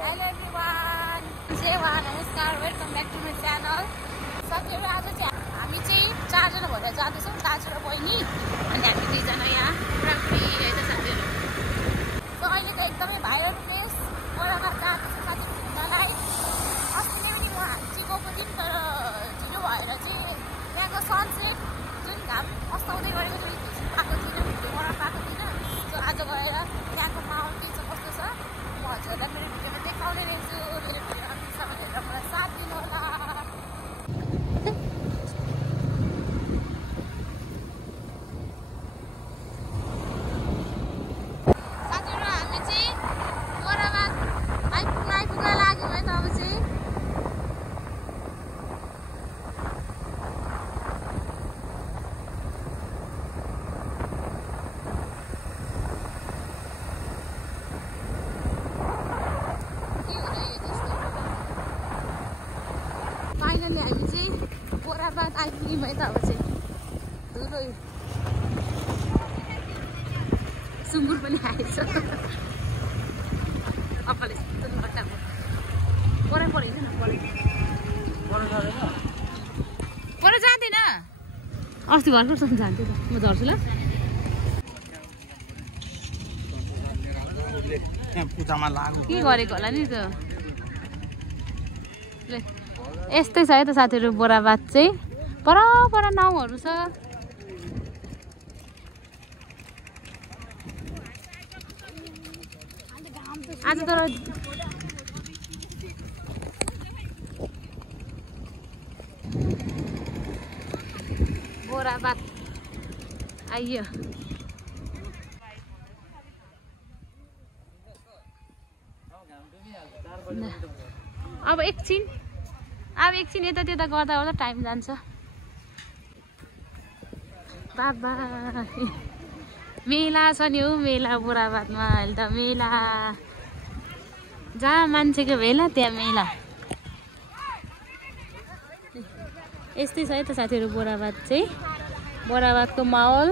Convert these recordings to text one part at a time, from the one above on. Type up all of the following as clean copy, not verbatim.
Hello everyone. सेवा नमस्कार, welcome back to my channel. साथीहरु आज चाहिँ हामी चाहिँ 4 जना भएर जाँदैछौँ, दाजु र बहिनी, अनि हामी 2 जना यहाँ पुरापुरी है त साथीहरु। सो अहिले त एकदमै भाइरल प्लेस ओरामा जाँदैछ साथीहरु घुम्नलाई। अस्ति नै पनि म चाहिँ गएको थिएँ, तर ढिलो भएर चाहिँ त्यहाँको सनसेट जुन घाम अस्ताउँदै गरेको थियो त्यो पाएको थिइनँ, भिडियो बनाउन पाएको थिइनँ। सो आज गएर त्यहाँको माहौल के छ कस्तो छ म हजुरहरूलाई मेरो भिडियोमा देखाउने रहेछु। मेरो भिडियोमा सबैले हेरेर मलाई साथ दिनु होला। साथीहरु हामी चाहिँ ओरामा आइपुग्न लाग्यौँ है त। अब चाहिँ फाइनली हामी चाहिँ ओराबाद आइपुग्यौँ है त। अब चाहिँ धुलो सुँगुर पनि आएछ। अप्पाले पर हिँड्दैन पर जाँदैन। अस्ति घरको सँग जान्थ्यो त म झर्छु ल। के गरेको होला नि त। यस्तै छ है त साथीहरु बोराबाद चाहिँ। पर नाउँहरू छ। आज तर बोराबाद आइयो। अब एकछिन यता त्यता गर्दा गर्दा टाइम जान्छ। बाबा मेला छ नि हौ, मेला बोराबादमा। अहिले त मेला, जहाँ मान्छेको भेला त्यहाँ मेला। यस्तै छ है त साथीहरु बोराबाद चाहिँ। बोराबादको माहौल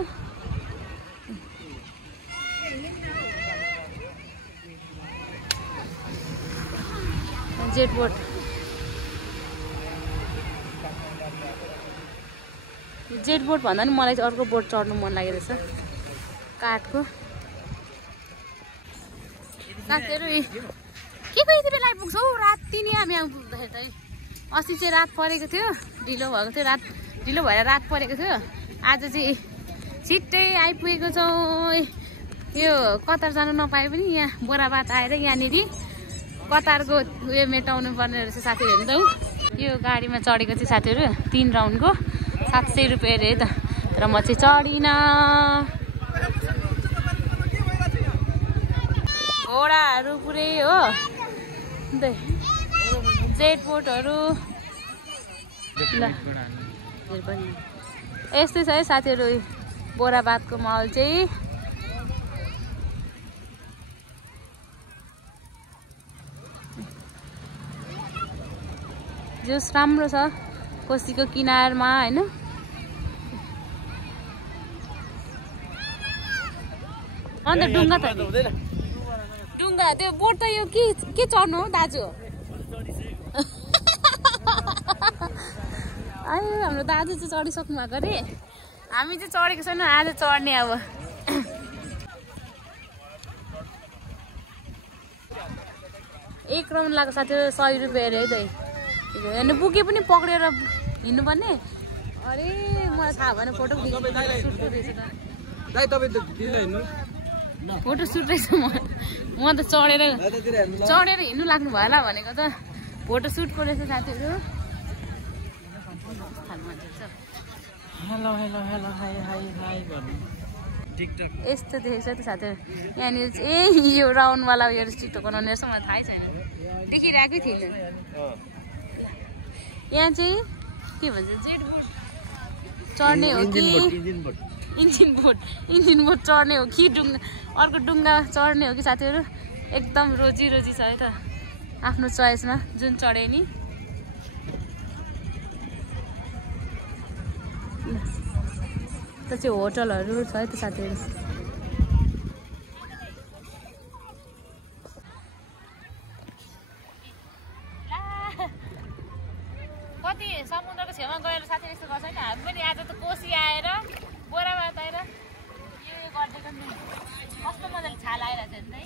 जेट बोट भन्दा नि मलाई चाहिँ अर्को बोट चढ्नु मन लागेको रहेछ, काठको। साथीहरु के यति बेला आइपुग्छौ? राति नै हामी आइपुग्दाखेरि त अस्ति चाहिँ रात परेको थियो, ढिलो भएको थियो, ढिलो भएर रात परेको थियो। आज चाहिँ छिट्टै आइपुगेको छौँ। यो कतार जानु नपाए पनि यहाँ बोराबाद आएर यहाँनिर कतारको उयो मेटाउनु पर्ने रहेछ साथीहरु। त यो गाडीमा चढेको चाहिँ साथीहरु 3 राउन्डको 700 रुपियाँ अरे त। तर म चाहिँ चढिनँ। घोडाहरू पुरै हो, जेट बोटहरू। यस्तै छ है साथीहरु बोराबादको माहौल चाहिँ। जस राम्रो छ कोसीको किनारमा हैन। अन्त डुङ्गा त्यो बोट त यो के चढ्नु हो दाजु? अहिले हाम्रो दाजु चाहिँ चढिसक्नु भएको अरे, हामी चाहिँ चढेको छैनौँ। आज चढ्ने अब। एक राउन्ड लाग्छ साथीहरु 100 रुपियाँ अरे है त। हेर्नु बुके पनि पक्रेर हिँड्नुपर्ने अरे। मलाई थाहा भएन। फोटो सुट रहेछ। म त चढेर हिँड्नु लाग्नु भयो होला भनेको त फोटो सुटको रहेछ साथीहरु। यस्तो देखेको छ त साथीहरु। यहाँनिर चाहिँ यो राउन्डवाला यो टिकटक बनाउने रहेछ, मलाई थाहै छैन, देखिरहेकै थिएन। यहाँ चाहिँ के भन्छ जेट बोट चढ्ने हो कि इन्जिन बोट चढ्ने हो कि अर्को डुङ्गा चढ्ने हो कि साथीहरु। एकदम रोजी छ है त, आफ्नो चोइसमा जुन चढे नि। त चाहिँ होटलहरू छ है त साथीहरु। समुद्रको छेउमा गएर साथीहरू यस्तो गर्छ नि हामी पनि आज त कोसी आएर बोराबाट आएर यो गरिदिएको नि कस्तो मजाले छाल आइरहेको छ नि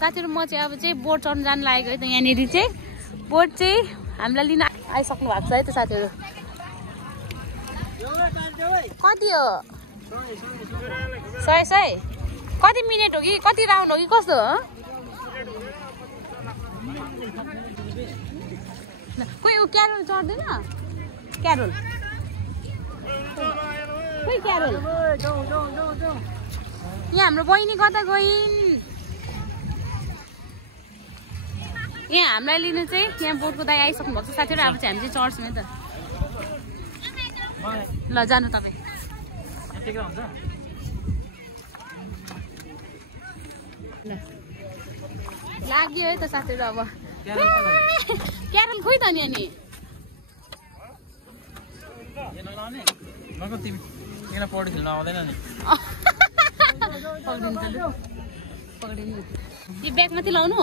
साथीहरू म चाहिँ अब चाहिँ बोट चढ्न जानु लागेको है त यहाँनिर चाहिँ बोट चाहिँ हामीलाई लिन आइसक्नु भएको छ है त साथीहरू कति हो 100 कति मिनट हो कि कति राउन्ड हो कि कस्तो हो कोही ऊ क्यारोल चढ्दैन क्यारोल कोही क्यारोल यहाँ हाम्रो बहिनी कता गइन् यहाँ हामीलाई लिनु चाहिँ यहाँ बोटको दाइ आइसक्नु भएको छ साथीहरू अब चाहिँ हामी चाहिँ चढ्छौँ है त ल जानु तपाईँ लाग्यो है त साथीहरू अब क्यारल खोइ त नि अनि यो ब्याग माथि लाउनु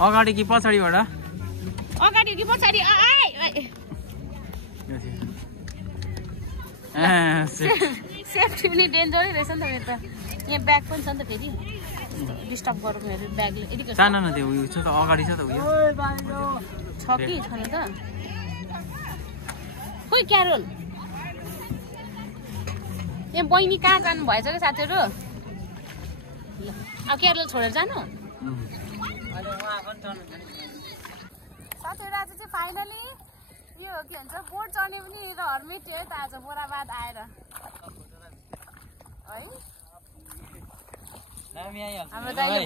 अगाडि कि पछाडिबाट अगाडि कि पछाडि सेफ्टी पनि डेन्जरै रहेछ नि त मेरो त यहाँ ब्याग पनि छ नि त फेरि डिस्टर्ब गरौँ मेरो ब्यागले यतिको सानो न त्यो उयो छ त अगाडि छ त उयो छ कि छैन त खोइ क्यारोल यहाँ बहिनी कहाँ जानु भएछ क्या साथीहरू अब क्यारोल छोडेर जानु साथीहरू आज चाहिँ फाइनली यो के भन्छ बोट चढ्ने पनि रहर मेट्यो है त आज बोराबाद आएर है हाम्रो दाइले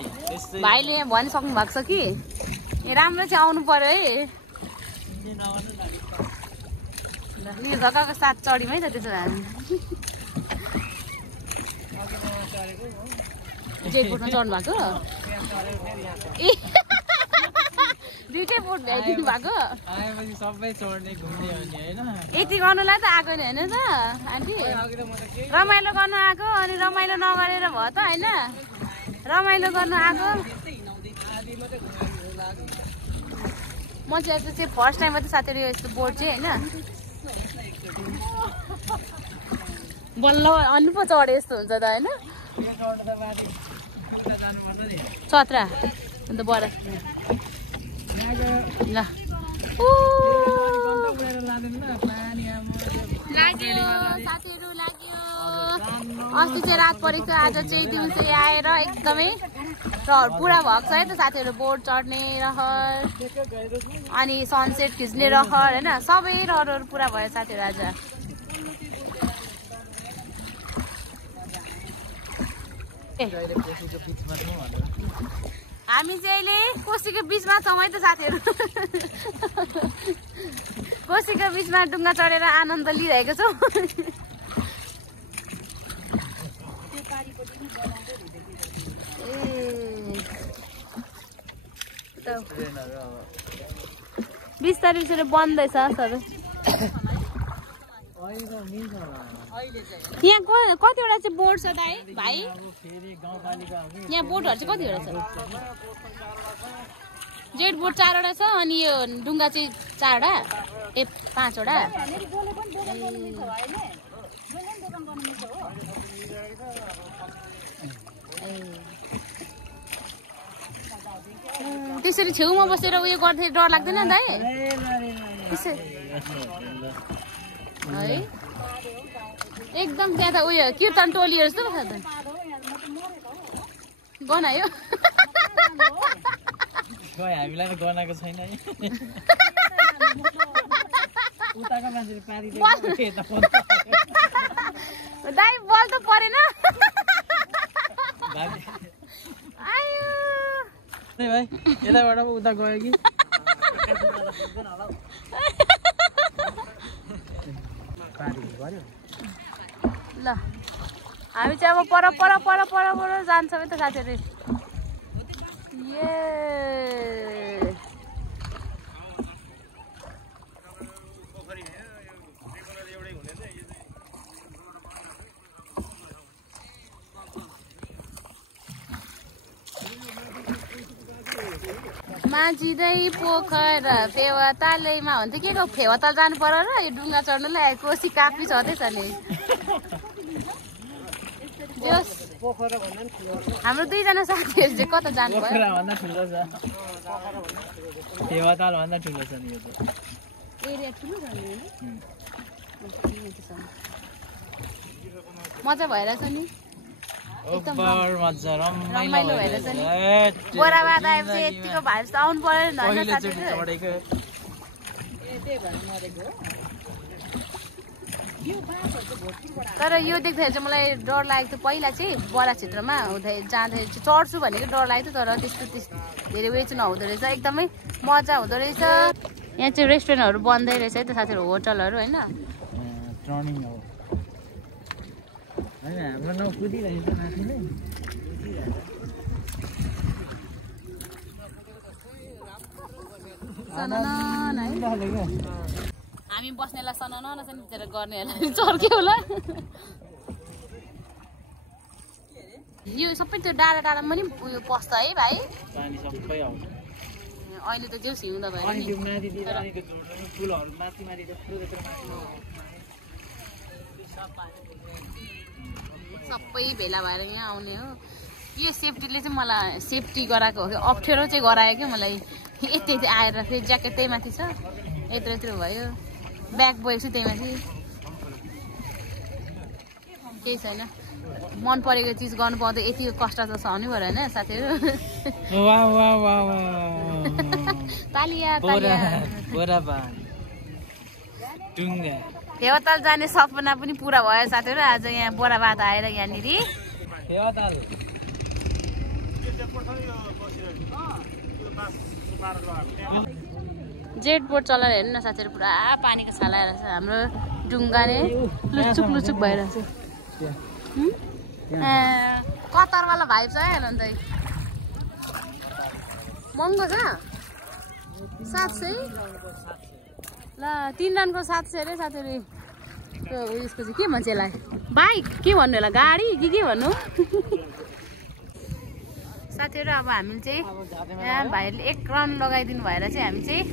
भाइले यहाँ भनिसक्नु भएको छ कि राम्रो चाहिँ आउनु पर्यो है यो जग्गाको साथ चढ्यौँ है त त्यसो भए जेट बोटमा चढ्नु भएको ए दुईटै बोट भ्याइदिनु भएको यति गर्नुलाई त आएको नि होइन त आन्टी रमाइलो गर्नु आएको अनि रमाइलो नगरेर भयो त होइन रमाइलो गर्नु आएको म चाहिँ फर्स्ट टाइम मात्रै साथीहरू यस्तो बोट चाहिँ होइन बल्ल अनि पो चढे यस्तो हुन्छ त होइन चत्रा अन्त बडा ल लाग्यो साथीहरू लाग्यो अस्ति चाहिँ रात परेको आज चाहिँ दिउँसै आएर एकदमै रहर पुरा भएको छ है त साथीहरू बोट चढ्ने रहर अनि सनसेट खिच्ने रहर होइन सबै रहरहरू पुरा भयो साथीहरू आज हामी चाहिँ अहिले कोसीको बिचमा छौँ है त साथीहरू कोसीको बिचमा डुङ्गा चढेर आनन्द लिइरहेको छौँ बिस्तारै बिस्तारै बन्दैछ सबै यहाँ कतिवटा चाहिँ बोट छ दाइ भाइ यहाँ बोटहरू चाहिँ कतिवटा छ जेट बोट 4वटा छ अनि यो डुङ्गा चाहिँ 4वटा 5वटा त्यसरी छेउमा बसेर उयो गर्दै डर लाग्दैन दाइ है एकदम त्यहाँ त उयो कीर्तन टोलीहरू जस्तो पो छ त गनायो हामीलाई त गनाएको छैन है उताको मान्छेले पारिदिएको दाइ बल त परेन आयो भाइ यताबाट उता गयो कि ल हामी चाहिँ अब पर पर पर पर पर जान्छौँ है त साथीहरू ये माझिँदै पोखर फेवातालैमा हुन्थ्यो के को फेवाताल जानु पर्यो र यो डुङ्गा चढ्नुलाई कोसी कापी छँदैछ नि हाम्रो दुईजना साथीहरू चाहिँ कता जानु भयो एरिया ठुलो छ मजा भइरहेछ नि एकदम रमाइलो भइरहेछ नि बोराबाद आएपछि यतिको भाइ जस्तो आउनु पर्यो नि साथीहरू तर यो देख्दाखेरि चाहिँ मलाई डर लागेको थियो पहिला चाहिँ बरा क्षेत्रमा जाँदाखेरि चाहिँ चढ्छु भनेको डर लागेको थियो तर त्यस्तो धेरै उयो चाहिँ नहुँदो रहेछ एकदमै मजा हुँदो रहेछ यहाँ चाहिँ रेस्टुरेन्टहरू बन्दै रहेछ है त साथीहरू होटलहरू होइन हामी बस्नेलाई सनाउन नसन बिचरा गर्नेहरूलाई चर्क्यो होला यो सबै त्यो डाँडा डाँडामा पनि उयो पस्छ है भाइ अहिले त जेउ हिउँदा भयो सबै भेला भएर यहाँ आउने हो यो सेफ्टीले चाहिँ मलाई सेफ्टी गराएको हो कि अप्ठ्यारो चाहिँ गरायो क्या मलाई यति यति आएर फेरि ज्याकेट त्यही माथि छ यत्रो यत्रो भयो ब्याग बोकेको छु त्यही माथि केही छैन मन परेको चिज गर्नु पाउँदा यति कष्ट त सहनु पर्यो होइन साथीहरू फेवाताल जाने सपना पनि पुरा भयो साथीहरू आज यहाँ बोराबाद आएर यहाँनिर जेट बोट चलाएर हेर्नु न साथीहरू पुरा पानीको छाला आएर छ हाम्रो डुङ्गा नै लुचुक लुचुक भइरहेछ कतारवाला भाइब छ हेर्नु नि त महँगो छ 700 ल 3 रनको 700 अरे साथीहरू यसको चाहिँ के भन्छ यसलाई बाइक के भन्नु होला गाडी के भन्नु साथीहरू अब हामी चाहिँ यहाँ भाइले 1 राउन्ड लगाइदिनु भएर चाहिँ हामी चाहिँ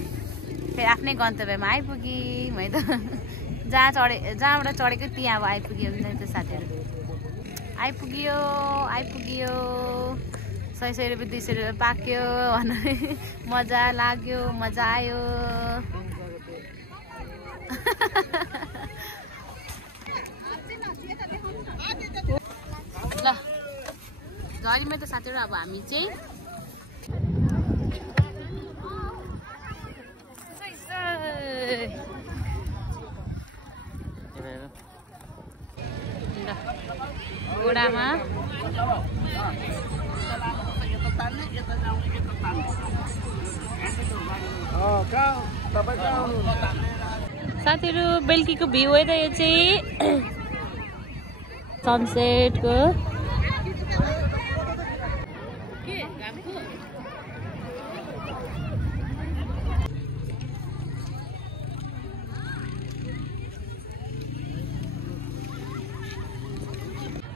फेरि आफ्नै गन्तव्यमा आइपुग्यौँ है त जहाँबाट चढेको त्यहाँ अब आइपुग्यौँ नि त साथीहरू आइपुग्यो 100 रुपियाँ 200 रुपियाँ पाक्यो भनेर मजा लाग्यो मजा आयो ल झरीमा त साथीहरू अब हामी चाहिँ घोडामा साथीहरू बेलुकीको भ्यू हो त यो चाहिँ सनसेटको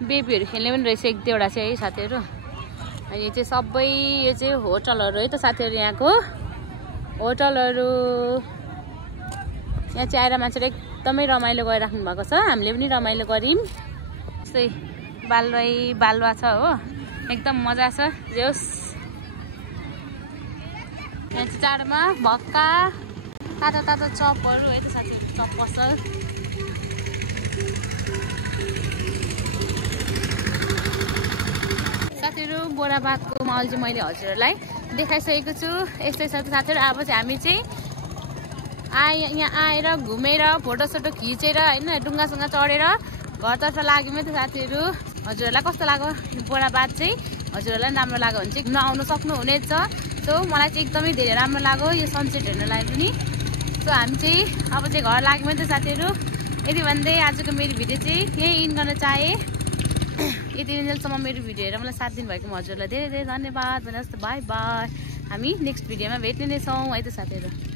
बेबीहरू खेल्ने पनि रहेछ 1-2वटा चाहिँ है साथीहरू अनि यो चाहिँ सबै यो चाहिँ होटलहरू है त साथीहरू यहाँको होटलहरू यहाँ चाहिँ आएर मान्छेले एकदमै रमाइलो गरिराख्नु भएको छ हामीले पनि रमाइलो गऱ्यौँ यस्तै बालुवा छ हो एकदम मजा छ जोस् यहाँ चाहिँ चाडमा भक्का तातो चपहरू है त साथीहरू चप पसल साथीहरू बोराबादको माहौल चाहिँ मैले हजुरहरूलाई देखाइसकेको छु यस्तै छ साथीहरू अब चाहिँ हामी चाहिँ यहाँ आएर घुमेर फोटोसोटो खिचेर होइन डुङ्गासँग चढेर घरतर्फ लाग्यौँ त साथीहरू हजुरहरूलाई कस्तो लाग्यो बोराबाद चाहिँ हजुरहरूलाई पनि राम्रो लाग्यो भने चाहिँ घुम्न आउनु सक्नुहुनेछ सो मलाई चाहिँ एकदमै धेरै राम्रो लाग्यो यो सनसेट हेर्नलाई पनि सो हामी चाहिँ अब चाहिँ घर लाग्यौँ त साथीहरू यति भन्दै आजको मेरो भिडियो चाहिँ यहीँ इन गर्न चाहेँ यति दिनसम्म मेरो भिडियो हेरेर मलाई साथ दिनुभएको हजुरलाई धेरै धेरै धन्यवाद भने जस्तो बाई बाई हामी नेक्स्ट भिडियोमा भेट्ने नै छौँ है त साथीहरू